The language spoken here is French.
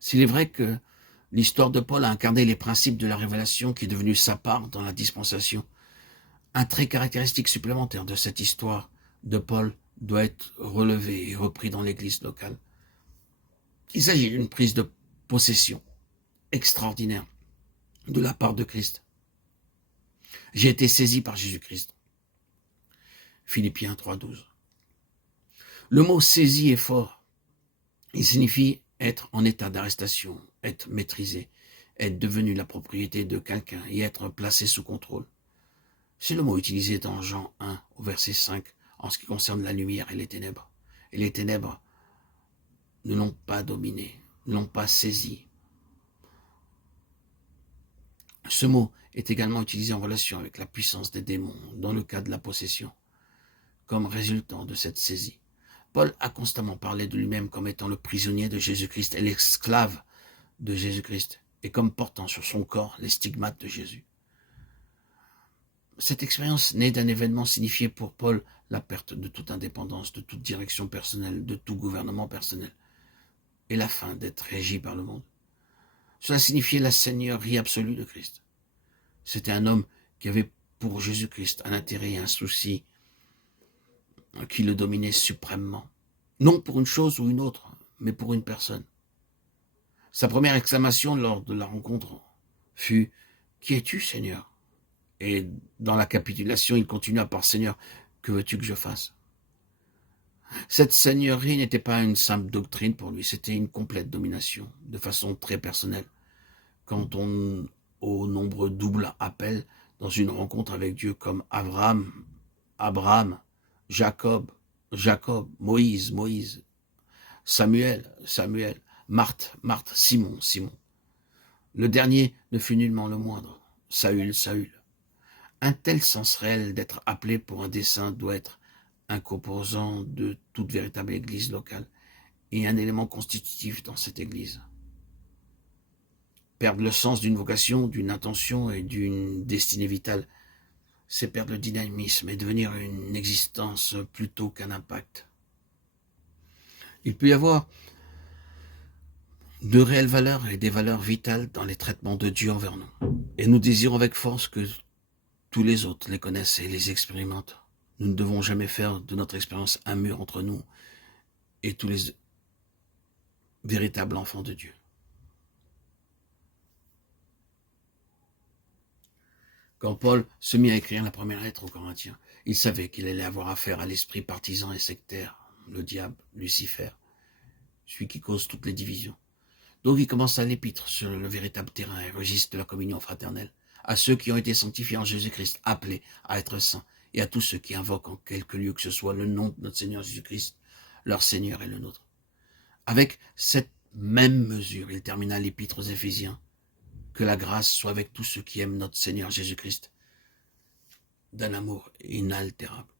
S'il est vrai que l'histoire de Paul a incarné les principes de la révélation qui est devenue sa part dans la dispensation, un trait caractéristique supplémentaire de cette histoire de Paul doit être relevé et repris dans l'Église locale. Il s'agit d'une prise de possession extraordinaire de la part de Christ. J'ai été saisi par Jésus-Christ. Philippiens 3,12. Le mot saisi est fort. Il signifie être en état d'arrestation, être maîtrisé, être devenu la propriété de quelqu'un et être placé sous contrôle. C'est le mot utilisé dans Jean 1 au verset 5 en ce qui concerne la lumière et les ténèbres. Et les ténèbres ne l'ont pas dominé, ne l'ont pas saisi. Ce mot est également utilisé en relation avec la puissance des démons dans le cas de la possession, comme résultant de cette saisie. Paul a constamment parlé de lui-même comme étant le prisonnier de Jésus-Christ et l'esclave de Jésus-Christ, et comme portant sur son corps les stigmates de Jésus. Cette expérience née d'un événement signifiait pour Paul la perte de toute indépendance, de toute direction personnelle, de tout gouvernement personnel, et la fin d'être régi par le monde. Cela signifiait la seigneurie absolue de Christ. C'était un homme qui avait pour Jésus-Christ un intérêt et un souci qui le dominait suprêmement. Non pour une chose ou une autre, mais pour une personne. Sa première exclamation lors de la rencontre fut « Qui es-tu, Seigneur ?» Et dans la capitulation, il continua par « Seigneur, que veux-tu que je fasse ?» Cette seigneurie n'était pas une simple doctrine pour lui, c'était une complète domination, de façon très personnelle. Quand on, au nombre double, appelle dans une rencontre avec Dieu comme Abraham, Jacob, Moïse, Samuel, Marthe, Simon. Le dernier ne fut nullement le moindre, Saül. Un tel sens réel d'être appelé pour un dessein doit être un composant de toute véritable église locale et un élément constitutif dans cette église. Perdre le sens d'une vocation, d'une intention et d'une destinée vitale, c'est perdre le dynamisme et devenir une existence plutôt qu'un impact. Il peut y avoir de réelles valeurs et des valeurs vitales dans les traitements de Dieu envers nous. Et nous désirons avec force que tous les autres les connaissent et les expérimentent. Nous ne devons jamais faire de notre expérience un mur entre nous et tous les véritables enfants de Dieu. Quand Paul se mit à écrire la première lettre aux Corinthiens, il savait qu'il allait avoir affaire à l'esprit partisan et sectaire, le diable, Lucifer, celui qui cause toutes les divisions. Donc il commença l'épître sur le véritable terrain et registre de la communion fraternelle, à ceux qui ont été sanctifiés en Jésus-Christ, appelés à être saints, et à tous ceux qui invoquent en quelque lieu que ce soit le nom de notre Seigneur Jésus-Christ, leur Seigneur et le nôtre. Avec cette même mesure, il termina l'épître aux Éphésiens. Que la grâce soit avec tous ceux qui aiment notre Seigneur Jésus-Christ d'un amour inaltérable.